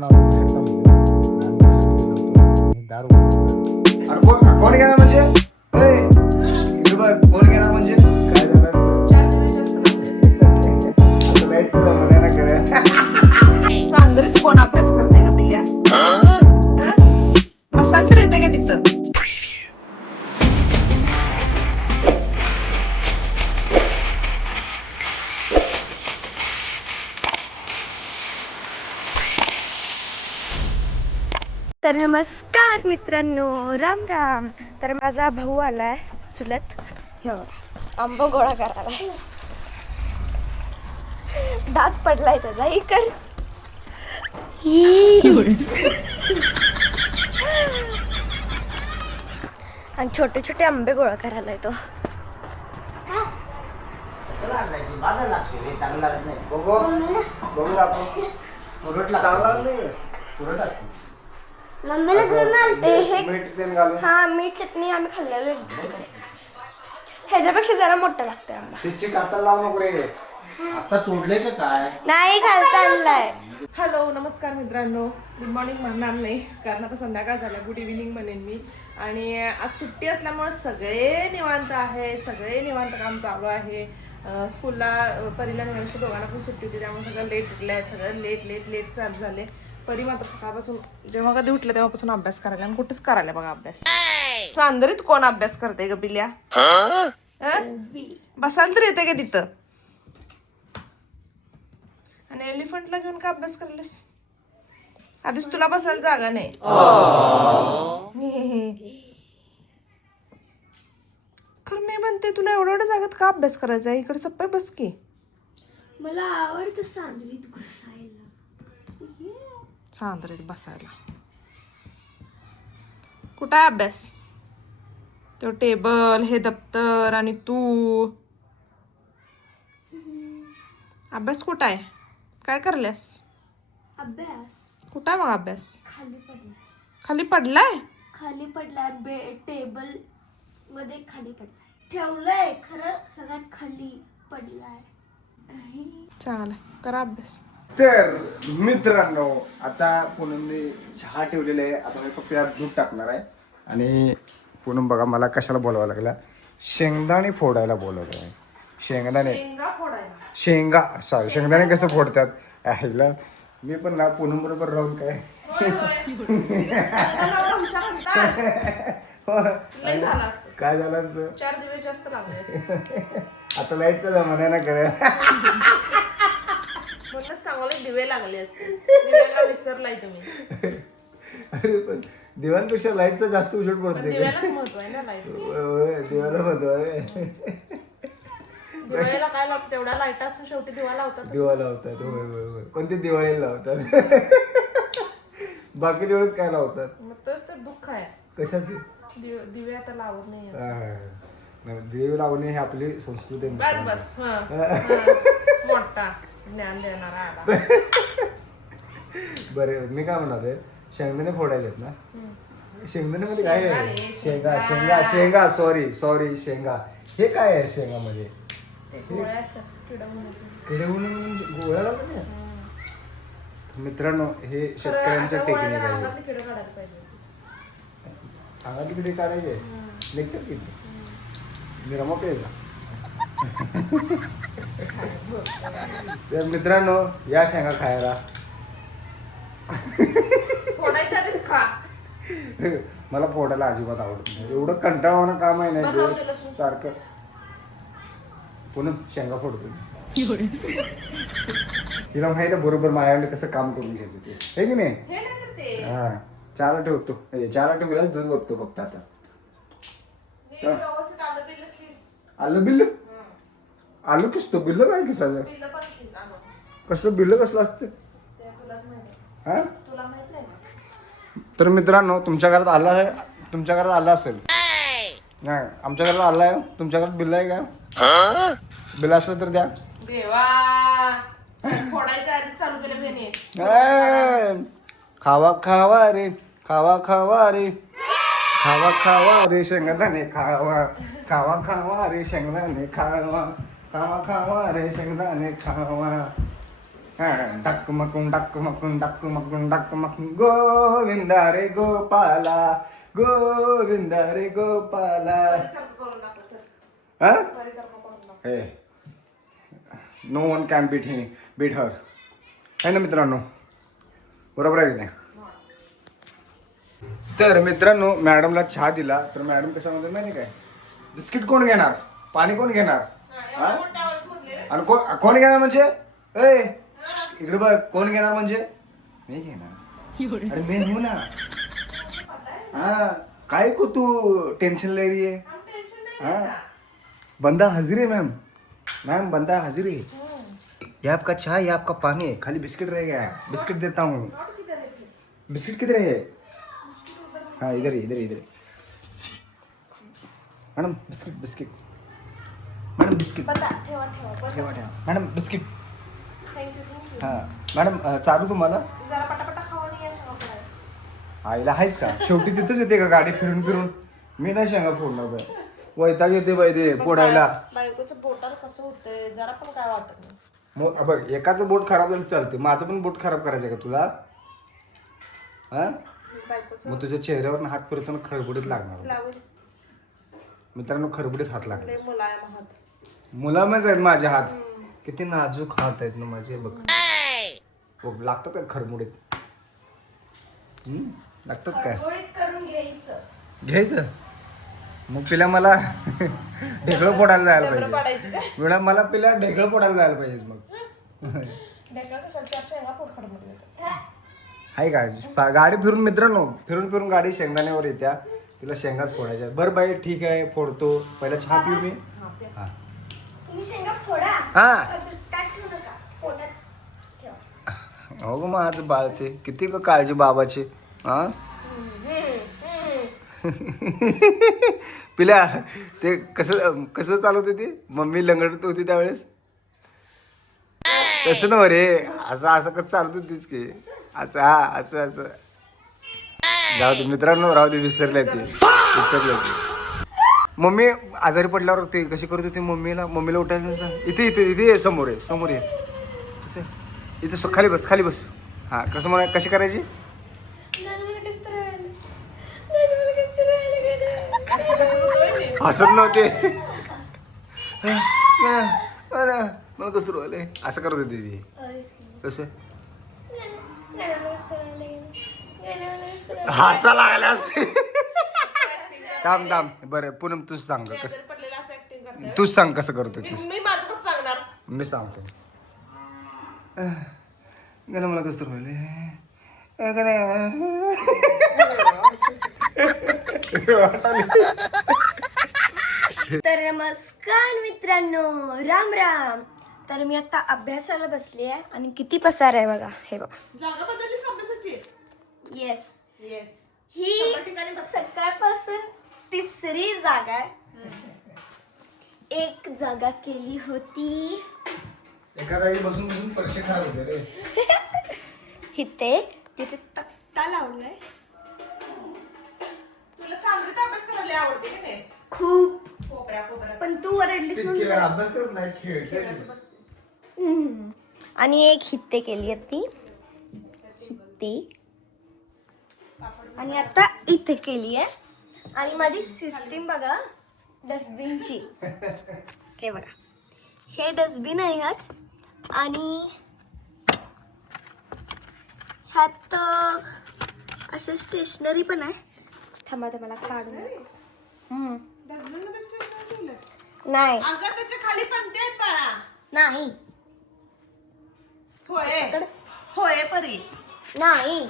कोण घेणार म्हणजे कोण घेणार म्हणजे काय झालं सांगरीत कोण अभ्यास करते का पिल्या मसांतर येते का तिथं तर नमस्कार मित्रांनो, राम राम. तर माझा भाऊ आलाय चुलत आंबा गोळा करायला. दात पडलाय त्याचा इकर आणि छोटे छोटे आंबे गोळा करायला येतो. हा मीठ चटणी आम्ही खाल्लेलो. ह्याच्यापेक्षा जरा मोठा लागतोय आंबा. आता तोडले का काय नाही खायचा आणलाय. हॅलो नमस्कार मित्रांनो, गुड मॉर्निंग म्हणणार नाही कारण आता संध्याकाळ झाल्या. गुड इव्हिनिंग म्हणेन मी. आणि आज सुट्टी असल्यामुळे सगळे निवांत आहेत, सगळे निवांत काम चालू आहे. स्कूलला परीला निवांत दोघांना पण सुट्टी होती, त्यामुळे सगळं लेट उठलं आहे, सगळं लेट चालू झाले. परी मात्र सकाळपासून जेव्हा कधी उठलं तेव्हापासून अभ्यास करायला, आणि कुठेच करायला बघा अभ्यास. सांदरीत कोण अभ्यास करते ग पिल्या? बसायला तर येते का तिथं? आणि एलिफंटला घेऊन का अभ्यास करलेस? आधीच तुला बसायला जागा नाही. खरं मी म्हणते तुला एवढ्या जागात का अभ्यास करायचा? इकडे सप्पा बस की. मला आवडतं सांदरीत घुसायला. सांदरीत बसायला. कुठं आहे अभ्यास? तो टेबल, हे दप्तर आणि तू. अभ्यास कुठं आहे? काय करल्यास? अभ्यास कुठं आहे मग अभ्यास? खाली पडलाय. खाली पडलाय? खाली पडलाय. टेबल मध्ये खाली पडलाय. ठेवलंय खरं सगळ्यात खाली पडलाय. चांगला करा अभ्यास. तर मित्रांनो, आता पूनमने चहा ठेवलेला आहे. आता मी फक्त यात दूध टाकणार आहे. आणि पूनम बघा मला कशाला बोलावं लागला, शेंगदाणे फोडायला बोलवलं आहे. शेंगदाणे कसं फोडतात ह्याला. मी पण ना पूनम बरोबर राहून काय काय झालं असतं. 4 दिवस जास्त लागले. आता लाईटचा जमाना ना करे म्हणूनच सांगायला दिवे लागले असते. दिव्याला विसरलाय तुम्ही. अरे पण दिव्यांपेक्षा लाईटचा जास्त उजेड पडते. दिव्यालाच महत्व आहे ना लाईट. दिव्याला महत्व आहे. दिवाळीला काय लागतं? तेवढ्या लाईट असून शेवटी दिवा लावतात. दिवा लावतात. होय. पण ते दिवाळीला लावतात. बाकीच्या वेळेस काय लावतात? मग तोच तर दुःख आहे. कशाचे? दिवे आता लावत नाही. दिवे लावणे ही आपली संस्कृती आहे. बस मोठा ज्ञान देणारा आला. बरे मी काय म्हणाले, शेंगदाणे फोडायलेत ना. शेंगदाणे मध्ये काय आहे? शेंगा सॉरी शेंगा. हे काय आहे शेंगामध्ये? किडे म्हणून गोळ्या लागल्या. मित्रांनो, हे शेतकऱ्यांचं टेक्निक आहे. अंगातली किडे काढायचे निघतात किती निरमक यायचा. तर मित्रांनो, या शेंगा खायला. मला फोडायला अजिबात आवडत नाही. एवढं कंटाळवानं काम आहे ना सारखं. पुन्हा शेंगा फोडतो. तिला माहिती आहे बरोबर माझ्याकडे कसं काम करून घ्यायचं ते, हे की नाही. हा, चहाला ठेवतो. चहाला ठेवल्याच दूध बघतो फक्त आता. आलं बिल्ल? आलं किसतो बिल्ल काय किसायचं? कसलं बिल्ल कसलं असतं? हा. तर मित्रांनो, तुमच्या घरात आलं आहे, तुमच्या घरात आलं असेल. नाही, आमच्या घरात आलं आहे. तुमच्या घरात बिल्ल आहे का? बिल असलं तर द्या. देवा, फोडायच्या आधी चालू केलं बेने. खावा खावा रे, खावा खावा रे, खावा खावा रे शेंगदाणे खावा, खावा खावा रे शेंगदाणे खावा, खावा खावा रे शेंगदाणे खावा. डकमकून डकमकून डकमकून डकमकून गोविंद रे गोपाला गोविंद रे गोपाला. हा हे no one can beat her आहे ना मित्रांनो, बरोबर आहे की नाही? तर मित्रांनो मॅडमला चहा दिला तर मॅडम कशा म्हणतात माहिती काय, बिस्किट कोण घेणार, पाणी कोण घेणार, आणि कोण घेणार म्हणजे ए इकडे बघ, कोण घेणार म्हणजे मी घेणार. अरे मी घेऊ ना. हा काय को तू टेंशन ले रही है? हाँ बंदा हाजिर है मैम, मैम बंदा हाजिर है. ये आपका चाय, ये आपका पानी है, खाली बिस्किट रह गया है, बिस्किट देता हूँ. बिस्किट किधर है? हाँ इधर ही इधर ही इधर. Madam biscuit biscuit, madam biscuit ठेवा ठेवा मॅडम बिस्किट. हां मॅडम चालू तुम्हाला जरा पटापटा खावा नाही या शेंगा. आईला आहेच का, शेवटी तिथंच येते का गाडी फिरून फिरून. मी नाही शेंगा फोडणार बाय, वैताग येते बाई ते फोडायला. बायकोच्या बोटाला कसं होतंय जरा पण काय वाटत नाही. बघ एकाचं बोट खराब झालं चालते, माझं पण बोट खराब करायचं का तुला? हा मग तुझ्या चेहऱ्यावर हात फिरताना खरबुडीत लागणार. मित्रांनो खरबुडीत हात लागले. मुलामच आहेत माझे हात, किती नाजूक हात आहेत ना माझे. बघ लागतात का खरबुडीत? लागतात काय? करून घ्यायचं मग पिला मला ढेकळं पोडायला जायला पाहिजे. वेळा मला पिला ढेकळं पोडायला जायला पाहिजे. मग आहे का गाडी फिरून मित्रांनो, फिरून फिरून गाडी शेंगदाण्यावर येत्या, तिला शेंगाच फोडायच्या. बरं बाई ठीक आहे फोडतो, पहिला चहा पिऊ मी. हा तुम्ही शेंगा फोडा, हा ताट ठेवू नका, पोटात ठेवा. हो ग माझं बाळ ते किती ग काळजी बाबाची. हा पिल्या ते कसं कसं चालवत होती मम्मी लंगडत होती त्यावेळेस, तसं नव रे, असं असं कसं चालत होतीच की असं. हा असं असं जाऊ दे मित्रांनो, राहू दे, विसरले ते. मम्मी आजारी पडल्यावर ते कशी करत होती मम्मीला उठायचं. इथे इथे इथे समोर आहे, समोर आहे, कसं इथे खाली बस खाली बस. हा कसं म्हणा, कशी करायची? हसत नव्हते मला कसं राहिले, असं करत होती ती. कसं हसा लागला. थांब थांब बरं पूनम तूच सांग कसं, तूच सांग कसं करतो तू. मी माझं कसं सांगणार? मी सांगतो. गाणं मला कसं राहिले. तर नमस्कार मित्रांनो, राम राम. तर मी आता अभ्यासाला बसली आहे आणि किती पसार आहे बघा. हे बघा, जागा बदललीस अभ्यासाची? Yes yes. ही सकाळपासून तिसरी जागा आहे. एक जागा केली होती एका जागी बसून बसून परीक्षा खराब होते रे. इथे तिथे तक्ता लावलाय. तुला सांगत अभ्यास करायला आवडते की नाही? खूप, कोपऱ्या पण तू वरडलीस म्हणून जरा. अभ्यास करत नाही, खेळ. आणि एक हित्ते केली होती, हित्ते. आणि आता इथे केली आहे. आणि माझी सिस्टीम बघा डस्टबिनची. हे बघा, हे डस्टबिन आहे ह्यात. आणि ह्यात असं स्टेशनरी पण आहे. थांबा तर मला काढून नाही. अगं त्याच्या खाली पंते आहेत बाळा. नाही होय होय परी नाही.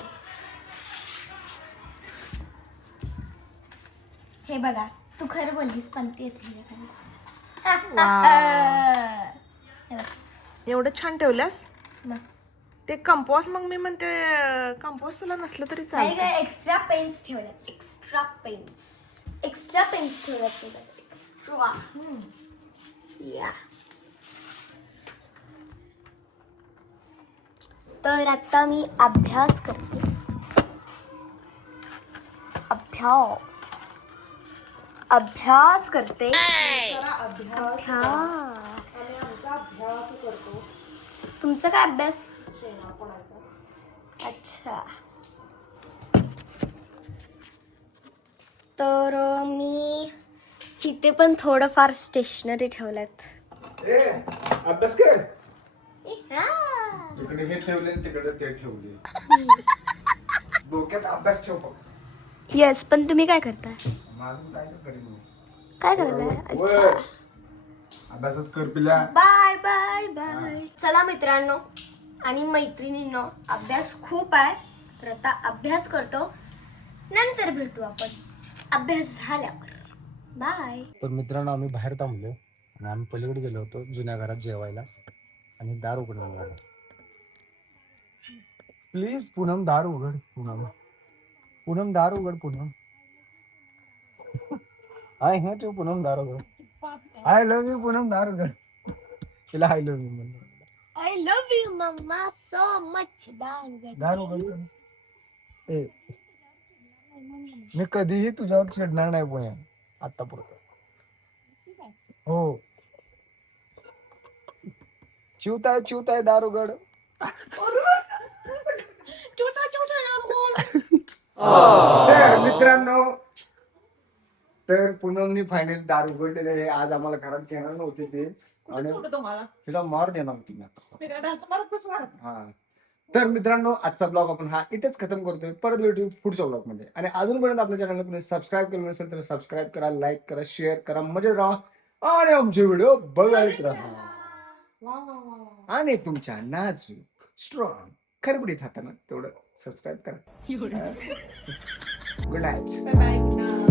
हे बघा, तू खरं बोललीस, पंती येते. एवढं छान ठेवल्यास ते कंपोस्ट. मग मी म्हणते कंपोस्ट तुला नसलं तरी नाही चालेल. काय, एक्स्ट्रा पेन्स ठेवल्यात, एक्स्ट्रा पेन्स ठेवल्यात. एक्स्ट्रा या. तर आता मी अभ्यास करते. अभ्यास करते. अभ्यास अभ्यास. करतो. तुमचा काय अभ्यास? अच्छा, तर मी इथे पण थोडंफार स्टेशनरी ठेवल्यात. ए अभ्यास कर. हा. इकडे हे ठेवले तिकडे ते ठेवले. डोक्यात अभ्यास ठेव फक्त. येस, पण तुम्ही काय करताय? माझं काय करीन. काय करायलाय? वर. अच्छा, अभ्यासच कर पिल्या. Bye bye bye. चला मित्रांनो आणि मैत्रिणींनो, अभ्यास खूप आहे तर आता अभ्यास करतो, नंतर भेटू आपण अभ्यास झाल्यावर. बाय. तर मित्रांनो आम्ही बाहेर थांबलो आणि आम्ही पलीकडे गेलो होतो जुन्या घरात जेवायला आणि दार उघडून झालं. प्लीज पूनम दार उघड. पूनम दार उघड. पूनम आय हे तू पूनम दार उघड. आय लव्ह यू पूनम दार उघड. तिला आय लव्ह यू म्हणलं. I love you mama so much. दार उघड. ए मी कधीही तुझ्यावर चिडणार नाही पुण्या आतापर्यंत. हो चिवताय दार उघड. तर मित्रांनो, तर पूनमनी फायनल दार उघडलेले आहे. आज आम्हाला घरात घेणार नव्हते ते आणि तिला मार देणार होती मी आता. हा तर मित्रांनो, आजचा ब्लॉग आपण हा इथेच खतम करतोय. परत भेटू पुढच्या ब्लॉग मध्ये. आणि अजूनपर्यंत आपल्या चॅनलला तुम्ही सबस्क्राईब केलं नसेल तर सबस्क्राईब करा, लाईक करा, शेअर करा, मजेत राहा आणि आमचे व्हिडिओ बघायच राहा. आणि तुमच्या नाजूक स्ट्रॉंग खरबडीत हाताना तेवढं सबस्क्राईब करा. Good night. Bye bye.